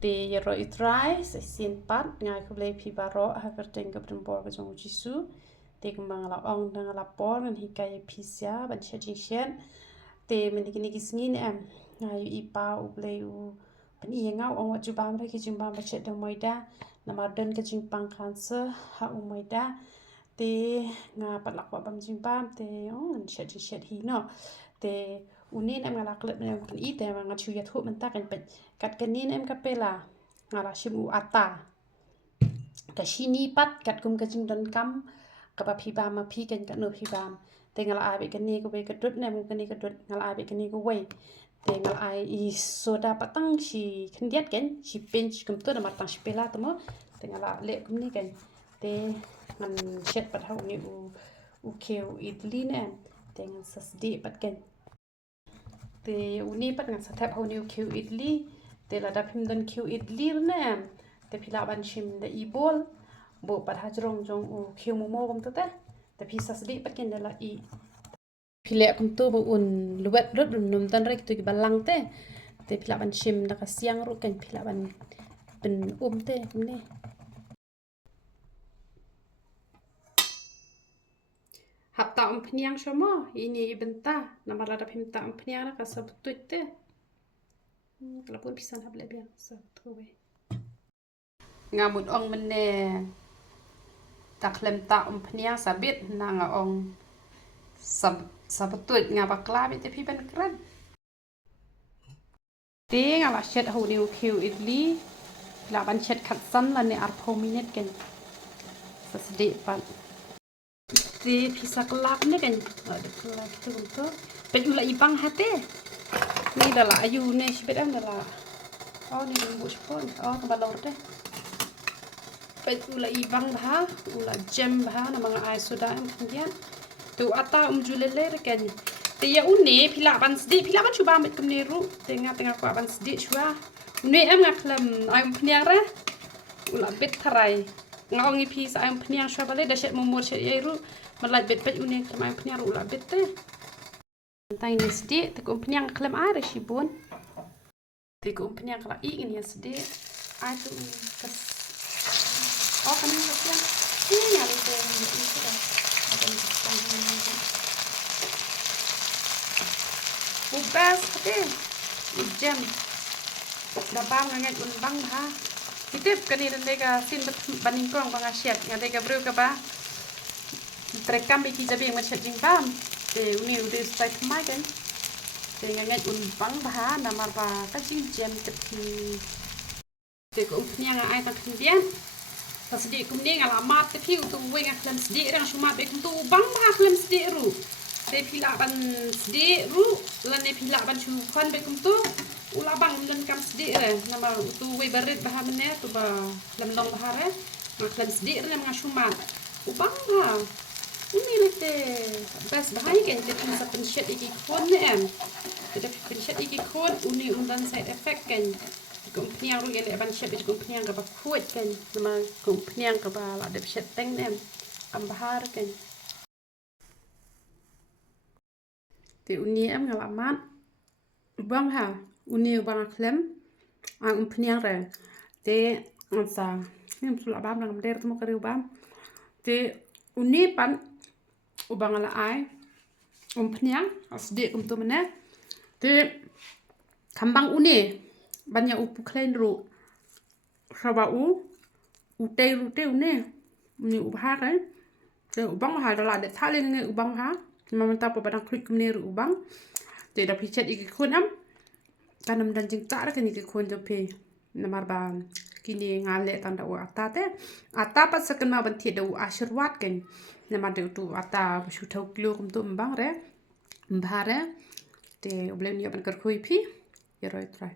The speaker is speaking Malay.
Te ya roi try se sin pat ngai ko ble pi baro ha kerteng ke bor ke jong jisu te kembang la ong dang la por ngan hikai pisia ban che jing shen te men kini kisngin em ngai i pa u ble u ban i ngau ong wa jubam re ki jingbam ba che dong moida na mar den ke jingpang cancer ha u moida te nga pat lak wa bam jingbam te ong ngan che jing shen hi no te unin em ngala klep em kan i te nga chu ya thu men ta kan pet kat kanin em kapela ngala shimu ata ka shini pat kat kum ka jing don kam ka pa phi ba ma phi kan ka no phi bam te ngala ai be kani ko be ka dut nem kani ka dut ngala ai be kani ko wei te ngala ai i soda patang shi khndiat ken shi pinch kum to na matang shi pela to mo te ngala le kum ni ken te ngan shet pat hau ni u keu idli nem te ngan sasdi pat ken te uni pat ngan sathap hau ni u keu idli te la dapim dan keu idli nem te phila ban shim de i bol bo pat ha jrong jong u keu momo kum to te phi sasdi pat ken de la i phile kum to bo un luwet rut num tan rek tu ki balang te phila ban shim da ka siang ru ken phila ban pen te ne hap ta pniang shomo ini ibenta namar la dapim ta pniang na ka sabtut te kalau pun pisan hab le biang sa trowe ngamut ong mene taklem ta pniang sabit na nga ong sabtut nga bakla bi te pi ban kran te nga la shet hu ni kiu idli la ban shet khat san la ne ar minute ken sa sdi pan te pisa kelak ne ken ada kelak tu to pe ula ibang hate ni dala ayu ne sibet am dala oh ni bu spon oh kabalor te pe ula ibang bha ula jam bha na mga ai soda am kemudian tu ata julele ken te ya une pila ban sdi pila ban chuba met kum ne ru tengah ko ban sdi chua une am ngaklam ai pniang ra ula bet tharai ngong i pi sa am pniang chua bale da shet momor shet ye ru malai bet bet une klam am pniang ula bet te tai ni sdi te ko pniang klam are shibon te ko pniang kala i ni sdi ai tu kas oh kan ni pniang ni ya le te ni te ubas te jam da bang ngan un bang ha kitip kani dan dega sin baning kong bang asyat nga dega bru ka ba trekam bi jabi ma chat jing bam te uni ude stai mai kan te ngan un bang ba na mar ba ka jing jam te ko nya ai ta khdian pas di kum ni ngala mat te piu tu we nga klam sdi rang shuma be kum tu bang ba klam sdi ru te pila ban sdi ru lan ne pila ban chu khan be kum tu ula bang dan kam sdi re nama tu we berit bah mene tu ba lam long bah re ma klam sdi re nga shuma u bang ha ini lete bas bahai kan te sa pen shet iki khon ne em te pen shet iki khon uni undan side effect kan kumpniang ru ele ban shet kumpniang ka ba khuat kan nama kumpniang ka ba la de shet teng nem am bahar kan te uni em ngalamat bang ha uni bang klem ang pniang re te ansa nim sula bam nang der tu mo kariu bam te uni pan ubang ala ai pniang asde kum tu mena te kambang uni banya upu klein ru sawa te uni uni ubha kan te ubang ha dala de thale nge ubang ha mamanta pa badang klik ne ru ubang te da pichet iki khunam kanam dan jing tar kan iki khun jo pe namar ba kini ngale tanda u ata te ata pat sakna ban thi do ashirwat kan namar de tu ata shu thau kilo kum tu mbang re mbare te oblen yo ban kar khui phi ye roi trai